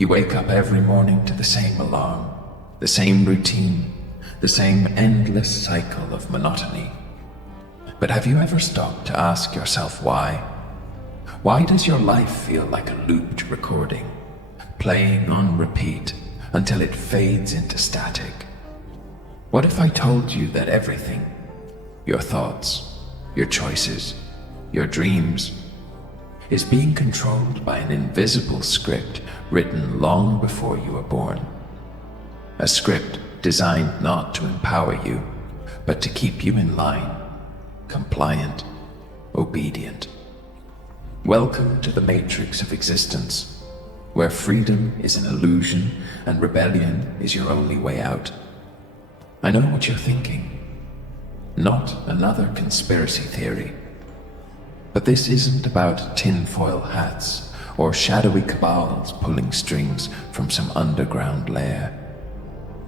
You wake up every morning to the same alarm, the same routine, the same endless cycle of monotony. But have you ever stopped to ask yourself why? Why does your life feel like a looped recording, playing on repeat until it fades into static? What if I told you that everything, your thoughts, your choices, your dreams, is being controlled by an invisible script written long before you were born? A script designed not to empower you, but to keep you in line, compliant, obedient. Welcome to the matrix of existence, where freedom is an illusion and rebellion is your only way out. I know what you're thinking. Not another conspiracy theory. But this isn't about tinfoil hats or shadowy cabals pulling strings from some underground lair.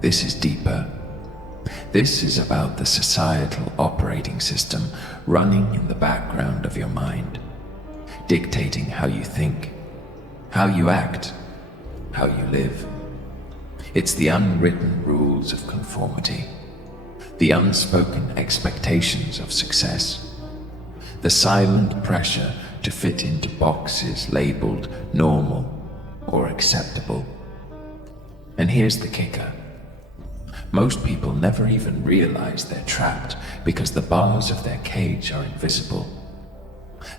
This is deeper. This is about the societal operating system running in the background of your mind, dictating how you think, how you act, how you live. It's the unwritten rules of conformity, the unspoken expectations of success, the silent pressure to fit into boxes labeled normal or acceptable. And here's the kicker. Most people never even realize they're trapped because the bars of their cage are invisible.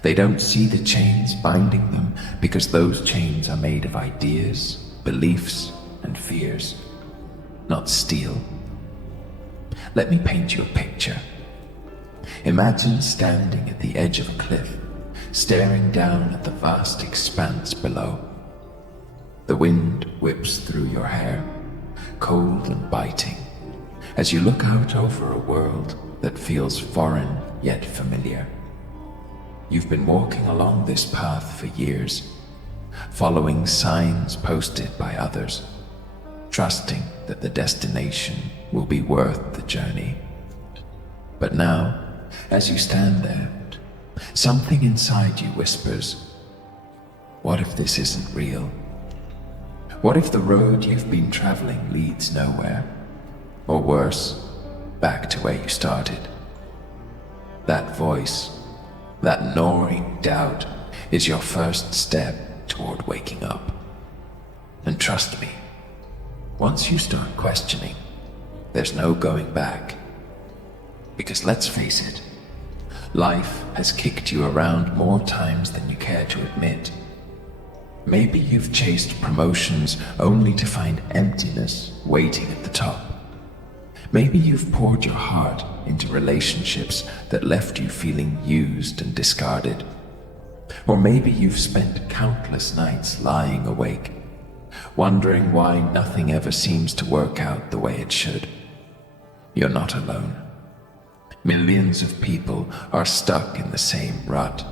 They don't see the chains binding them because those chains are made of ideas, beliefs, and fears, not steel. Let me paint you a picture. Imagine standing at the edge of a cliff, staring down at the vast expanse below. The wind whips through your hair, cold and biting, as you look out over a world that feels foreign yet familiar. You've been walking along this path for years, following signs posted by others, trusting that the destination will be worth the journey. But now, as you stand there, something inside you whispers, what if this isn't real? What if the road you've been traveling leads nowhere? Or worse, back to where you started? That voice, that gnawing doubt, is your first step toward waking up. And trust me, once you start questioning, there's no going back. Because let's face it, life has kicked you around more times than you care to admit. Maybe you've chased promotions only to find emptiness waiting at the top. Maybe you've poured your heart into relationships that left you feeling used and discarded. Or maybe you've spent countless nights lying awake, wondering why nothing ever seems to work out the way it should. You're not alone. Millions of people are stuck in the same rut,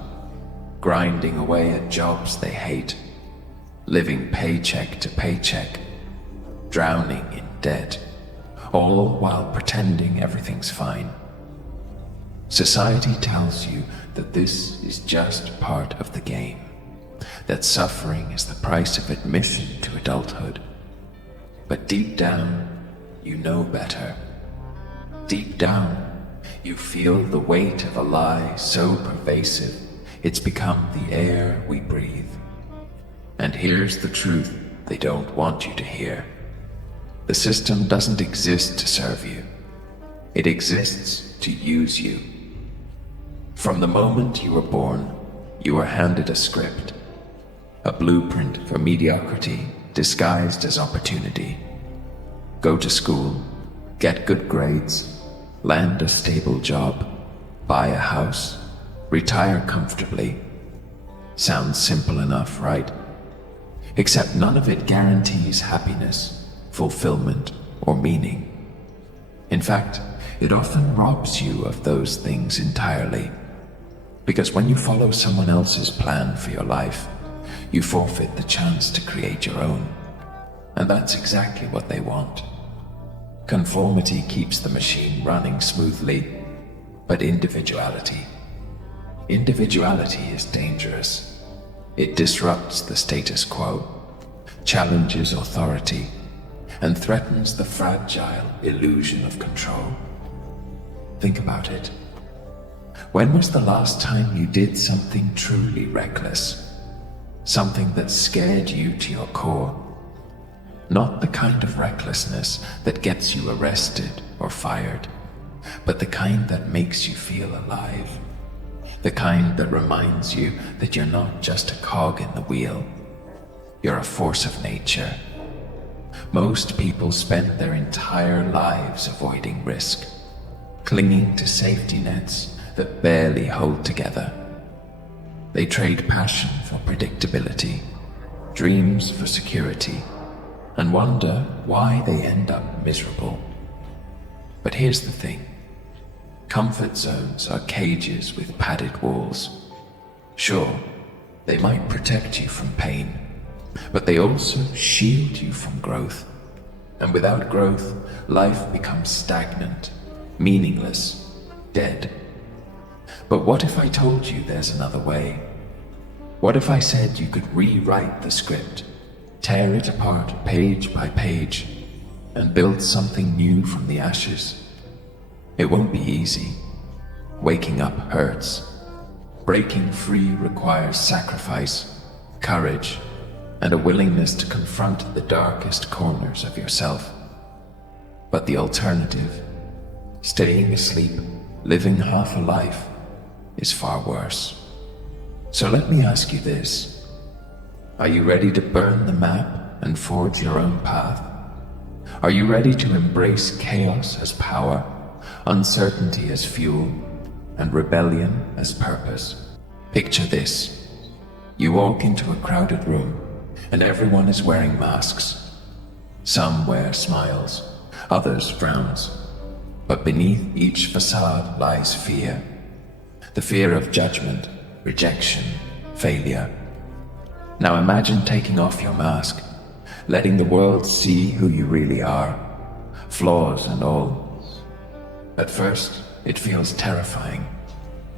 grinding away at jobs they hate, living paycheck to paycheck, drowning in debt, all while pretending everything's fine. Society tells you that this is just part of the game, that suffering is the price of admission to adulthood. But deep down, you know better. Deep down, you feel the weight of a lie so pervasive, it's become the air we breathe. And here's the truth they don't want you to hear. The system doesn't exist to serve you. It exists to use you. From the moment you were born, you were handed a script, a blueprint for mediocrity disguised as opportunity. Go to school, get good grades, land a stable job, buy a house, retire comfortably. Sounds simple enough, right? Except none of it guarantees happiness, fulfillment, or meaning. In fact, it often robs you of those things entirely. Because when you follow someone else's plan for your life, you forfeit the chance to create your own. And that's exactly what they want. Conformity keeps the machine running smoothly, but individuality is dangerous. It disrupts the status quo, challenges authority, and threatens the fragile illusion of control. Think about it. When was the last time you did something truly reckless? Something that scared you to your core? Not the kind of recklessness that gets you arrested or fired, but the kind that makes you feel alive. The kind that reminds you that you're not just a cog in the wheel. You're a force of nature. Most people spend their entire lives avoiding risk, clinging to safety nets that barely hold together. They trade passion for predictability, dreams for security, and wonder why they end up miserable. But here's the thing. Comfort zones are cages with padded walls. Sure, they might protect you from pain, but they also shield you from growth. And without growth, life becomes stagnant, meaningless, dead. But what if I told you there's another way? What if I said you could rewrite the script, tear it apart page by page, and build something new from the ashes? It won't be easy. Waking up hurts. Breaking free requires sacrifice, courage, and a willingness to confront the darkest corners of yourself. But the alternative, staying asleep, living half a life, is far worse. So let me ask you this. Are you ready to burn the map and forge your own path? Are you ready to embrace chaos as power, uncertainty as fuel, and rebellion as purpose? Picture this. You walk into a crowded room, and everyone is wearing masks. Some wear smiles, others frowns. But beneath each facade lies fear. The fear of judgment, rejection, failure. Now imagine taking off your mask, letting the world see who you really are, flaws and all. At first, it feels terrifying,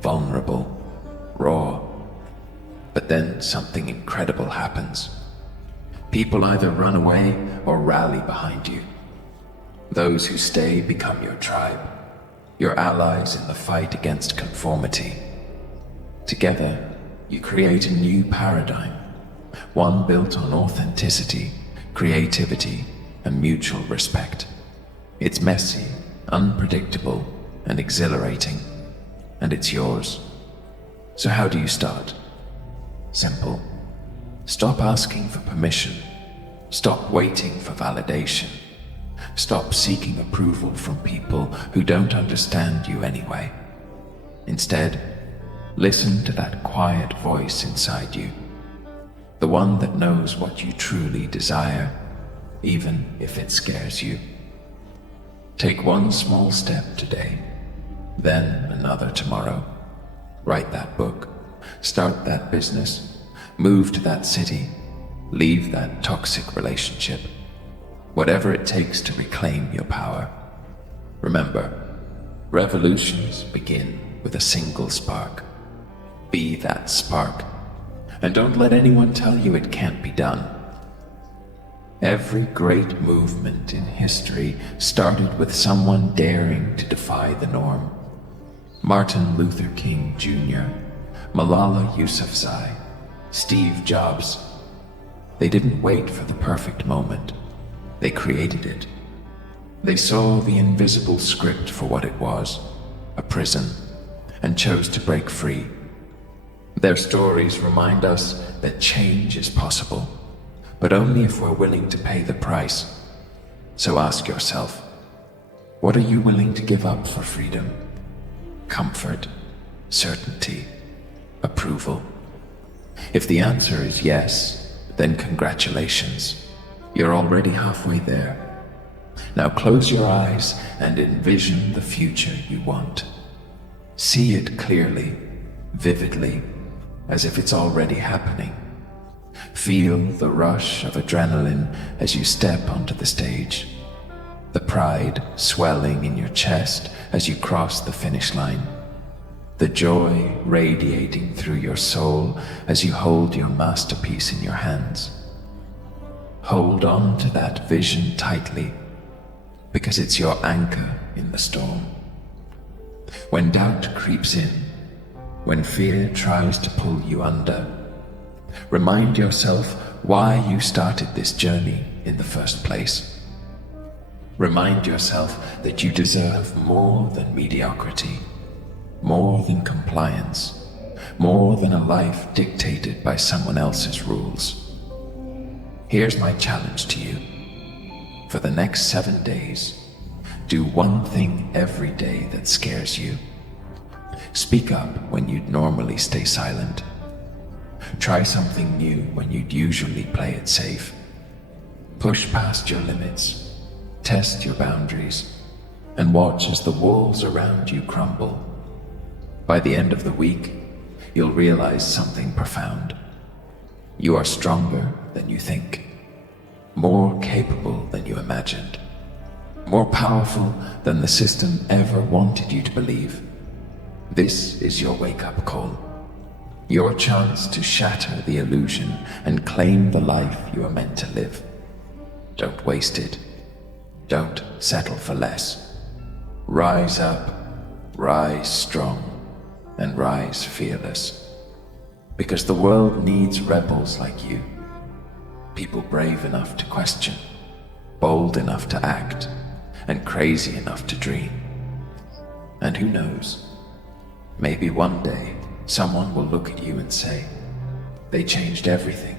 vulnerable, raw. But then something incredible happens. People either run away or rally behind you. Those who stay become your tribe, your allies in the fight against conformity. Together, you create a new paradigm, one built on authenticity, creativity, and mutual respect. It's messy, unpredictable, and exhilarating, and it's yours. So how do you start? Simple. Stop asking for permission. Stop waiting for validation. Stop seeking approval from people who don't understand you anyway. Instead, listen to that quiet voice inside you, the one that knows what you truly desire, even if it scares you. Take one small step today, then another tomorrow. Write that book, start that business, move to that city, leave that toxic relationship. Whatever it takes to reclaim your power. Remember, revolutions begin with a single spark. Be that spark, and don't let anyone tell you it can't be done. Every great movement in history started with someone daring to defy the norm. Martin Luther King Jr., Malala Yousafzai, Steve Jobs. They didn't wait for the perfect moment. They created it. They saw the invisible script for what it was, a prison, and chose to break free. Their stories remind us that change is possible, but only if we're willing to pay the price. So ask yourself, what are you willing to give up for freedom? Comfort, certainty, approval? If the answer is yes, then congratulations. You're already halfway there. Now close your eyes and envision the future you want. See it clearly, vividly, as if it's already happening. Feel the rush of adrenaline as you step onto the stage, the pride swelling in your chest as you cross the finish line, the joy radiating through your soul as you hold your masterpiece in your hands. Hold on to that vision tightly, because it's your anchor in the storm. When doubt creeps in, when fear tries to pull you under, remind yourself why you started this journey in the first place. Remind yourself that you deserve more than mediocrity, more than compliance, more than a life dictated by someone else's rules. Here's my challenge to you. For the next 7 days, do one thing every day that scares you. Speak up when you'd normally stay silent. Try something new when you'd usually play it safe. Push past your limits, test your boundaries, and watch as the walls around you crumble. By the end of the week, you'll realize something profound. You are stronger than you think, more capable than you imagined, more powerful than the system ever wanted you to believe. This is your wake-up call, your chance to shatter the illusion and claim the life you are meant to live. Don't waste it. Don't settle for less. Rise up, rise strong, and rise fearless. Because the world needs rebels like you. People brave enough to question, bold enough to act, and crazy enough to dream. And who knows, maybe one day someone will look at you and say, they changed everything